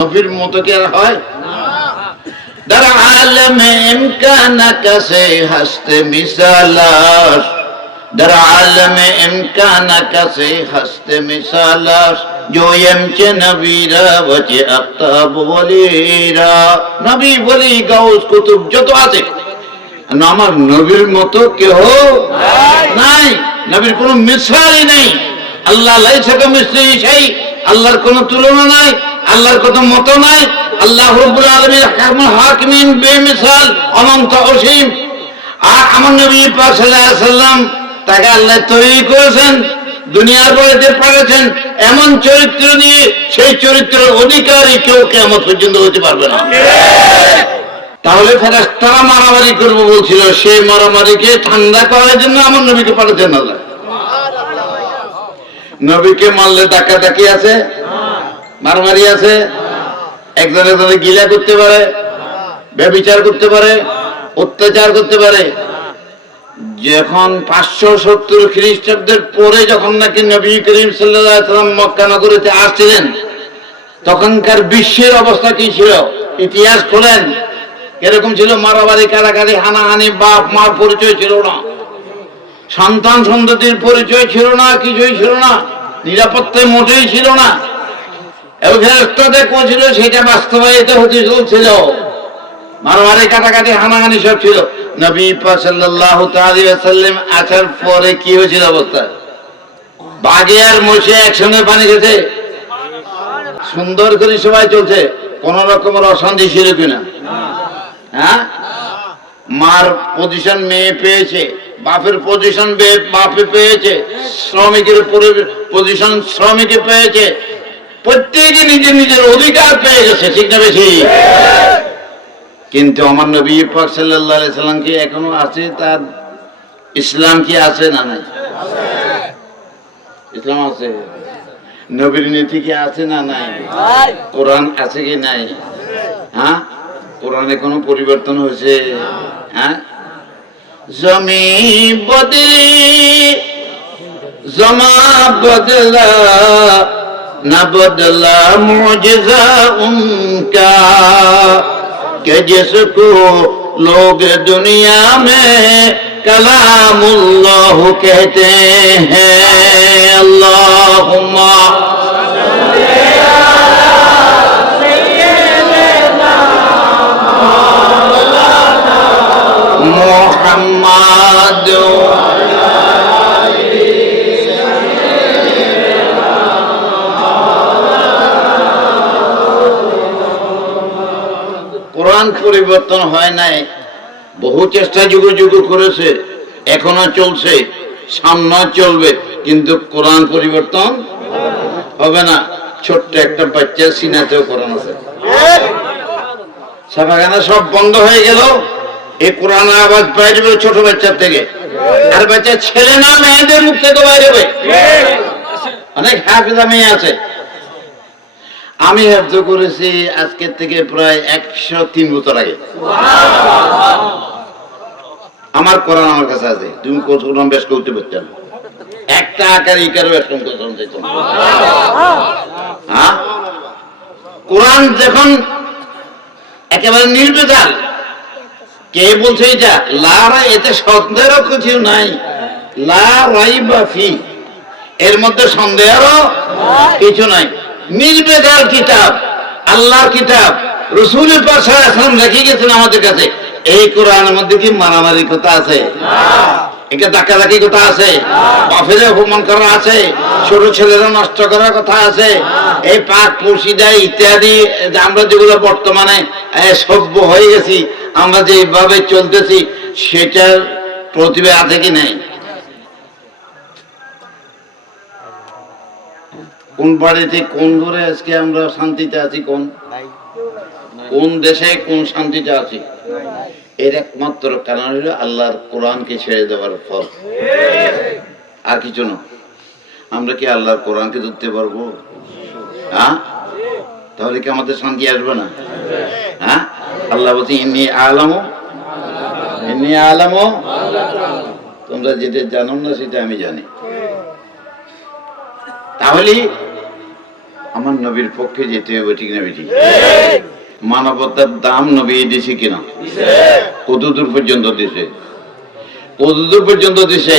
নবীর মতো কি আর হয়? در عالم امکان کسے ہستے مثالاش در عالم امکان کسے ہستے مثالاش جو یمچے نبیرا وچے اقتاب ولیرا নবী বলি গাউস কুতুব যত আছে আমার নবীর মতো কেহ নাই, নবীর কোনো মিসালই নেই। আল্লাহ লাইসা কামিসলিহি শাই, আল্লাহর কোনো তুলনা নাই, আল্লাহর কোনো মতো নাই। আল্লাহ রাব্বুল আলামিন হাকিমিন বেমিসাল অনন্ত অসীম। আর আমার নবী পাক সাল্লাল্লাহু আলাইহি সাল্লাম তাকে আল্লাহ তৈরি করেছেন, দুনিয়ার বইতে পাঠিয়েছেন এমন চরিত্র নিয়ে, সেই চরিত্রের অধিকারী কেউ কিয়ামত পর্যন্ত হতে পারবে না। তাহলে ফেরেশতারা মারামারি করবে বলছিল, সেই মারামারিকে ঠান্ডা করার জন্য আমার নবীকে পাঠিয়েছেন আল্লাহ। নবীকে মারলে ডাকাডাকি আছে, মারামারি আছে, একজন একজনে গিলা করতে পারে, ব্যভিচার করতে পারে, অত্যাচার করতে পারে। যখন 570 খ্রিস্টাব্দের পরে যখন নাকি নবী করিম সাল্লাল্লাহু আলাইহি সাল্লাম মক্কা নগরীতে আসছিলেন, তখনকার বিশ্বের অবস্থা কি ছিল? ইতিহাস খোলেন, এরকম ছিল। মারামারি, কারাকারি, হানাহানি, বাপ মার পরিচয় ছিল না, সন্তান সন্ততির পরিচয় ছিল না, কিছুই ছিল না, নিরাপত্তা মোটেই ছিল না। এবং ফেরেশতাদের কোন ছিল সেটা বাস্তবায়িত হতে চলছিল। মারামারি, কাটাকাটি, হানাহানি সব ছিল। নবী পাক সাল্লাল্লাহু তাআলা ওয়াসাল্লাম আসার পরে কি হয়েছিল অবস্থা? বাঘে আর মোষে একসঙ্গে পানি খেতে সুন্দর করে সবাই চলছে, কোন রকমের অশান্তি ছিল কিনা? হ্যাঁ, মার পজিশন মেয়ে পেয়েছে, বাপের পজিশন বাপে পেয়েছে, শ্রমিকের পজিশন শ্রমিকে পেয়েছে, প্রত্যেকে নিজের নিজের অধিকার পেয়ে গেছে, ঠিক না বেশি? কিন্তু আমার নবী পাক সাল্লাল্লাহু আলাইহি সাল্লাম কি এখনো আছে? তার ইসলাম কি আছে না নাই? ইসলাম আছে। নবীর নীতি কি আছে না নাই? কোরআন আছে কি নাই? হ্যাঁ, কোরআনে কোনো পরিবর্তন হয়েছে? হ্যাঁ, জমি বদলি জমা বদলা না বদলা মুজিজা উনকা कि जिसको लोग दुनिया में कलामुल्लाह कहते हैं। अल्लाहुम्मा मुहम्मद। কোরআন পরিবর্তন হয় নাই, বহু চেষ্টা যুগ যুগ করেছে, এখনো চলছে, সামনে চলবে, কিন্তু কোরআন পরিবর্তন হবে না। ছোট্ট একটা বাচ্চার সিনাতেও কোরআন আছে, ছাপাখানা সব বন্ধ হয়ে গেল, এই কোরআন আওয়াজ বাইরে হবে ছোট বাচ্চার থেকে। আর বাচ্চা ছেলে না মেয়েদের মুখ থেকে বাইরে হবে। অনেক হাফেজা মেয়ে আছে, আমি হেফজ করেছি আজকের থেকে প্রায় 103 বছর আগে। আমার কোরআন আমার কাছে আছে, তুমি কোরআন বেশ করতে পারছো না, একটা আকার ইকার বেশ করতে চাইছো না। হ্যাঁ, কোরআন যখন একেবারে নির্ভেজাল, কে বলছে এটা লারা, এতে সন্দেহেরও কিছু নাই, লা রাইবা ফি, এর মধ্যে সন্দেহেরও কিছু নাই। নির্ভেজাল কিতাব, আল্লাহর কিতাব, রাসূল পাক সাল্লাল্লাহু আলাইহি ওয়াসাল্লাম রেখে গেছেন আমাদের কাছে। এই কোরআনের মধ্যে কি মারামারি কথা আছে? এটা ডাকাডাকি কথা আছে? বাপের অপমান করা আছে? ছোট ছেলেরা নষ্ট করার কথা আছে? এই পাক মুর্শিদা ইত্যাদি আমরা যেগুলো বর্তমানে সভ্য হয়ে গেছি, আমরা যেভাবে চলতেছি, সেটার প্রতিভা আছে কি নেই? কোন বাড়িতে কোন ঘরে আজকে আমরা শান্তিতে আছি? কোন দেশে কোন শান্তিতে আছি? এর একমাত্র কারণ হলো আল্লাহর কোরআনকে ছেড়ে দেওয়ার ফল, আর কিছু না। আমরা কি আল্লাহর কোরআনকে ধরতে পারবো? হ্যাঁ, তাহলে কি আমাদের শান্তি আসবে না? হ্যাঁ, আল্লাহ বলছে ইন্নী আলামু, তোমরা যেটা জানো না সেটা আমি জানি। তাহলে আমার নবীর পক্ষে যেতে হবে, ঠিক না বেঠিক? মানবতার দাম নবী দিছে কিনা? কতদূর পর্যন্ত দিছে? কতদূর পর্যন্ত দিছে?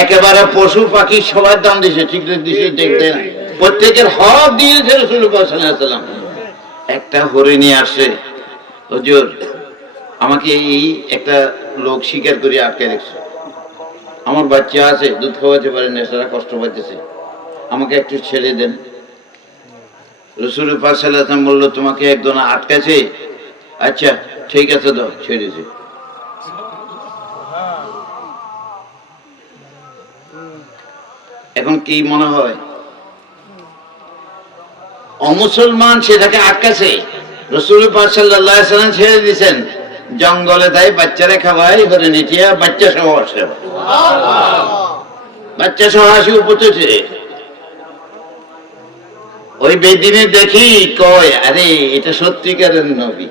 একেবারে পশু পাখি সবার দাম দিছে, ঠিক দিছে? দেখতে না, প্রত্যেকের হক দিয়েছে রাসূলুল্লাহ সাল্লাল্লাহু আলাইহি ওয়াসাল্লাম। একটা হরিণী আসে, হুজুর আমাকে এই একটা লোক শিকার করে আটকে রেখেছে, আমার বাচ্চা আছে, দুধ খাওয়াতে পারে না, সারা কষ্ট পাচ্ছে, আমাকে একটু ছেড়ে দেন। রাসূলুল্লাহ সাল্লাল্লাহু আলাইহি ওয়াসাল্লাম বলল, তোমাকে একজন আটকাছে, আচ্ছা ঠিক আছে দাও, ছেড়েছে। এখন কি মনে হয়? অমুসলমান সেটাকে আটকাছে, রাসূলুল্লাহ সাল্লাল্লাহু আলাইহি ওয়াসাল্লাম ছেড়ে দিয়েছেন। জঙ্গলে তাই বাচ্চারা খাওয়াই ধরে নিটিয়া বাচ্চা সহ আসে, বাচ্চা সহ আসি উপচেছে। ওই বেদিনে দেখি কয়, আরে এটা সত্যিকারের নবী,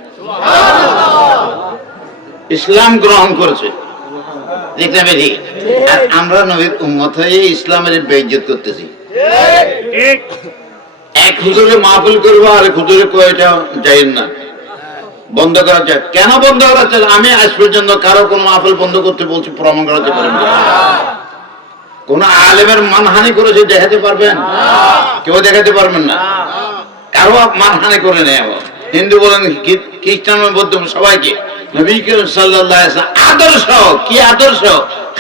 ইসলাম গ্রহণ করেছে, দেখলাম ঠিক। আর আমরা নবীর উম্মত হয়ে ইসলামের বেইজ্জত করতেছি। এক হুজুরে মাহফিল করবো, আর এক হুজুরে কয়টা যাই না, বন্ধ করা যায়। কেন বন্ধ করা যায়? আমি আজ পর্যন্ত কারো কোন মাহফিল বন্ধ করতে বলছি প্রমাণ করাতে পারেন? কোন আলেমের মানহানি করেছে দেখাতে পারবেন? কেউ দেখাতে পারবেন না। কারো মানহানি করে নেই। হিন্দু বলেন, খ্রিস্টান, বৌদ্ধ, সবাইকে নবী সাল্লাল্লাহু আলাইহি ওয়াসাল্লাম আদর্শ কি? আদর্শ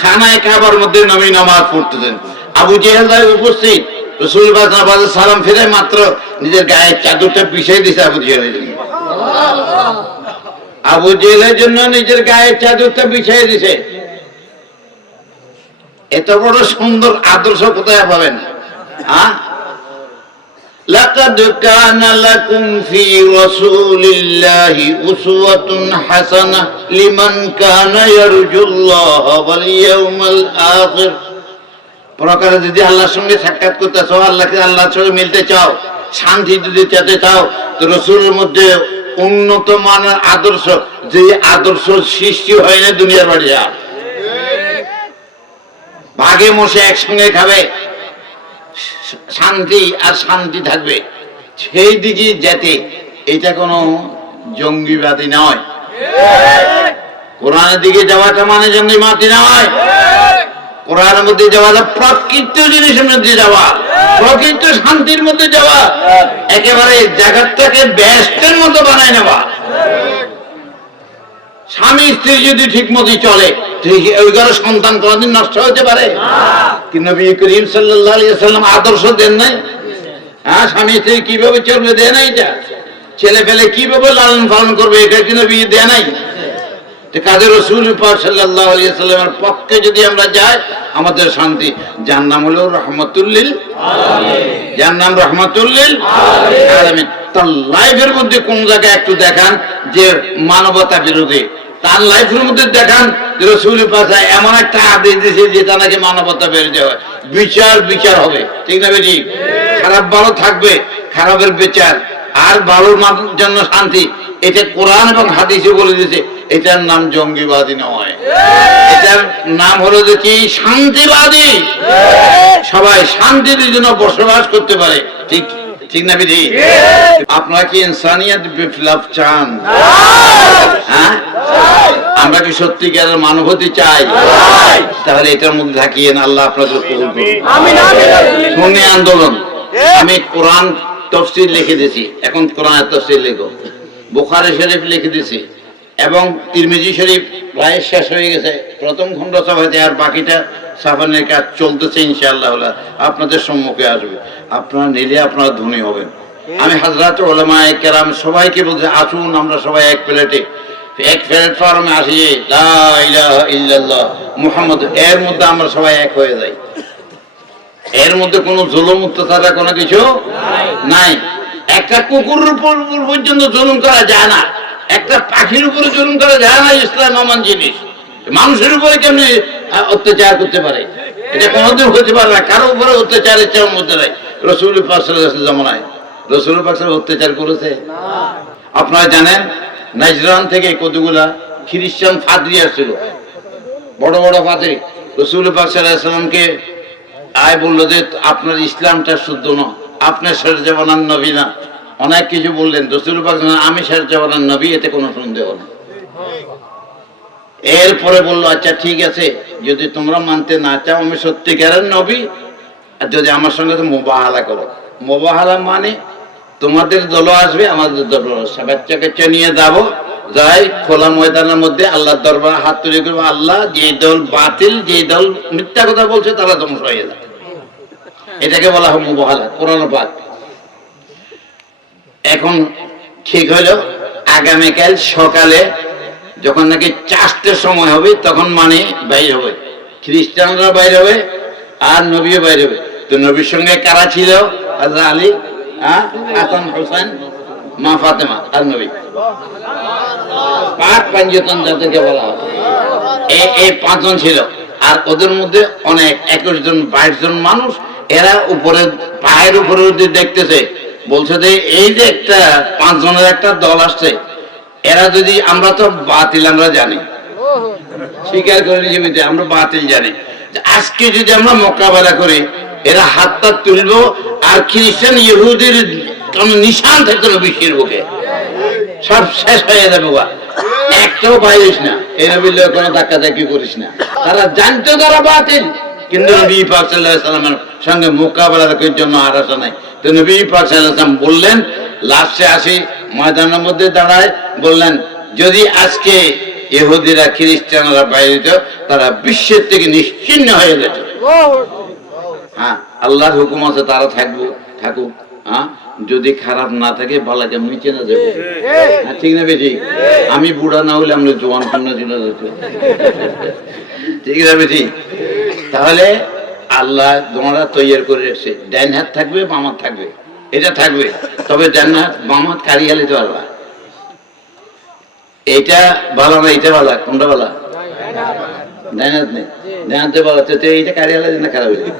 খানায় খাবার মধ্যে নবী নামাজ পড়তেছেন। আবু জেহেল উপস্থিত, রাসূলুল্লাহ সাল্লাল্লাহু আলাইহি ওয়াসাল্লাম সালাম ফিরে মাত্র নিজের গায়ের চাদরটা পিছিয়ে দিয়েছে আবু জেহেলের জন্য। আবু জেহেলের জন্য নিজের গায়ের চাদরটা বিছিয়ে দিয়েছে। এত বড় সুন্দর আদর্শ কোথায় পাবেন? লাকাদ কানা লাকুম ফি রাসূলিল্লাহি উসওয়াতুন হাসানাহ লিমান কানা ইয়ারজুল্লাহ ওয়াল ইয়াউমাল আখির। প্রকারে যদি আল্লাহর সঙ্গে সাক্ষাৎ করতে চাও, আল্লাহকে আল্লাহর সঙ্গে মিলতে চাও, শান্তি যদি পেতে চাও, তো রাসূলের মধ্যে উন্নত মানের আদর্শ, যে আদর্শ সৃষ্টি হয় না দুনিয়ার বাড়ি, ভাগে মশে একসঙ্গে খাবে, শান্তি আর শান্তি থাকবে, সেই দিকে যেতে, এটা কোনো জঙ্গিবাদী নয়। কোরআনের দিকে যাওয়াটা মানে জঙ্গিবাদী নয়। কোরআনের মধ্যে যাওয়া, প্রকৃত জিনিসের মধ্যে যাওয়া, প্রকৃত শান্তির মধ্যে যাওয়া, একেবারে জায়গাটাকে ব্যস্তের মতো বানায় নেওয়া। স্বামী স্ত্রী যদি ঠিক মতো চলে, ওই ঘরে সন্তান কোনদিন নষ্ট হতে পারে? কিন্তু নবী করিম সাল্লাল্লাহু আলাইহি ওয়াসাল্লাম আদর্শ দেন নাই? স্বামী স্ত্রী কিভাবে চলবে দেয় নাই? এটা ছেলে পেলে কিভাবে লালন পালন করবে, এটা কি নবী দেয় নাই? কাজে রাসূল পাক সাল্লাল্লাহু আলাইহি ওয়াসাল্লামের পক্ষে যদি আমরা যাই, আমাদের শান্তি। যার নাম হলো রাহমাতুল লিল আলামিন, যার নাম রাহমাতুল লিল আলামিন। তার লাইফের মধ্যে কোন জায়গায় একটু দেখান যে মানবতা বিরোধী, তার লাইফের মধ্যে দেখান যে রাসূল পাক এমন একটা আদেশ দিয়েছে যেটা নাকি মানবতা বিরোধী হয়। বিচার হবে, ঠিক না বেটি? খারাপ ভালো থাকবে, খারাপের বিচার, আর ভালোর জন্য শান্তি। এটা কোরআন এবং হাদিসে বলে দিয়েছে। এটার নাম জঙ্গিবাদী নয়, এটার নাম হলো যে কি? শান্তিবাদী। সবাই শান্তির জন্য বসবাস করতে পারে, ঠিক ঠিক না বেটি? আপনারা কি ইনসানিয়ত বিপ্লব চান? আমরা কি সত্যিকারের মানবতা চাই? তাহলে এটার মধ্যে থাকিয়েন, আল্লাহ আপনাদের কবুল করুন। সুন্নি আন্দোলন, আমি কোরআন তাফসীর লিখে দিয়েছি, এখন কোরআনের তাফসীর লেখো। বুখারী শরীফ লিখে দিয়েছি, এবং তিরমিজি শরীফ প্রায় শেষ হয়ে গেছে, প্রথম খণ্ড ছাপাইতে, আর বাকিটা ছাপানোর কাজ চলতেছে। ইনশাআল্লাহ আপনাদের সম্মুখে আসবে, আপনারা নিলে আপনারা ধনী হবেন। আমি হযরত উলামায়ে কেরাম সবাইকে বলছি, আসুন আমরা সবাই এক প্ল্যাটফর্মে আসি, লা ইলাহা ইল্লাল্লাহ মুহাম্মদ, এর মধ্যে আমরা সবাই এক হয়ে যাই। এর মধ্যে কোনো জুলুম অত্যাচার কোনো কিছু নাই। একটা কুকুরের উপর পর্যন্ত জুলুম করা যায় না, একটা পাখির উপরে জুলুম করা যায় না। ইসলাম এমন জিনিস, মানুষের উপরে কেমনি অত্যাচার করতে পারে? এটা কোনোদিন হতে পারে না। কারো উপরে অত্যাচারের চেয়ে মধ্যে নাই। রাসূল পাক সাল্লাল্লাহু আলাইহি ওয়াসাল্লাম জামানায় রাসূল পাক অত্যাচার করেছে? আপনারা জানেন, নাজরান থেকে কতগুলা খ্রিস্টান ফাদরি আসছিল, বড় বড় ফাদরি। রাসূল পাক সাল্লাল্লাহু আলাইহি ওয়াসাল্লামকে বললো যে আপনার ইসলামটা শুদ্ধ না, আপনার শেষ জামানার নবী না। অনেক কিছু বললেন, রাসূল পাক আমি শেষ জামানার নবী, এতে কোনো সন্দেহ নেই। এরপরে বললো আচ্ছা ঠিক আছে, যদি তোমরা মানতে না চাও আমি সত্যিকারের নবী, আর যদি আমার সঙ্গে তো মুবাহালা করো। মুবাহালা মানে তোমাদের দল আসবে, আমাদের দল আসবে, বাচ্চা কাচ্চা নিয়ে যাবো, যাই খোলা ময়দানের মধ্যে আল্লাহর দরবারে হাত তুলে করবো, আল্লাহ যে দল বাতিল, যে দল মিথ্যা কথা বলছে তারা ধ্বংস হয়ে যাবে। এটাকে বলা হয় মুবাহালা, কোরআন পাক। এখন ঠিক হলো আগামীকাল সকালে যখন নাকি 4টার সময় হবে তখন মানে বাইর হবে, খ্রিস্টানরা বাইর হবে আর নবীও বাইর হবে। তো নবীর সঙ্গে কারা ছিল? হযরত আলী, হাসান হোসেন, মা ফাতেমা আর নবী। পাক পাঞ্জতন যাদেরকে বলা হয়, এই 5 জন ছিল। আর ওদের মধ্যে অনেক 21 জন 22 জন মানুষ, এরা উপরে পায়ের উপরে দেখতেছে, বলছে যে এই যে একটা 5 জনের একটা দল আসছে, এরা যদি, আমরা তো বাতিল আমরা জানি, স্বীকার করে নিয়েছি আমরা বাতিল জানি, আজকে যদি আমরা মোকাবেলা করি এরা হাতটা তুলবো আর খ্রিস্টান ইহুদির কোন নিশান থাকতো না বিশ্বের বুকে, সব শেষ হয়ে যাবে। একটাও বাইরিস না, এই নবীর লোক কোনো ধাক্কাধাক্কি করিস না। তারা জানতো তারা বাতিল, কিন্তু নবী পাক সাল্লাল্লাহু আলাইহি সাল্লামের সঙ্গে মোকাবেলা করার জন্য আর আসা নাই। তো নবী পাক সাল্লাল্লাহু আলাইহি সাল্লাম বললেন, লাস্টে আসি ময়দানের মধ্যে দাঁড়ায় বললেন, যদি আজকে ইহুদিরা খ্রিস্টানরা বাইরে যেত তারা বিশ্বের থেকে নিশ্চিহ্ন হয়ে যেত। হ্যাঁ, আল্লাহর হুকুম আছে তারা থাকবো, থাকুক। হ্যাঁ, যদি খারাপ না থাকে ভালোকে নিচে না যাবো। ঠিক না বেশি? আমি বুড়া না হইলে আমরা জোয়ান কন্যা ছিল, ঠিক না বেশি? তাহলে আল্লাহ তোমরা তৈরি করে রেখেছে, ডাইন হাত থাকবে বাম হাত থাকবে, এটা থাকবে। তবে ডান হাত বাম হাত কারিয়ে নিতে পারবা। এটা ভালো না, এটা ভালো, কোনটা ভালো? ডাইন হাত নেই, ডাইন হাতে ভালো, এইটা কারিয়ে না খারাপ হয়েছে।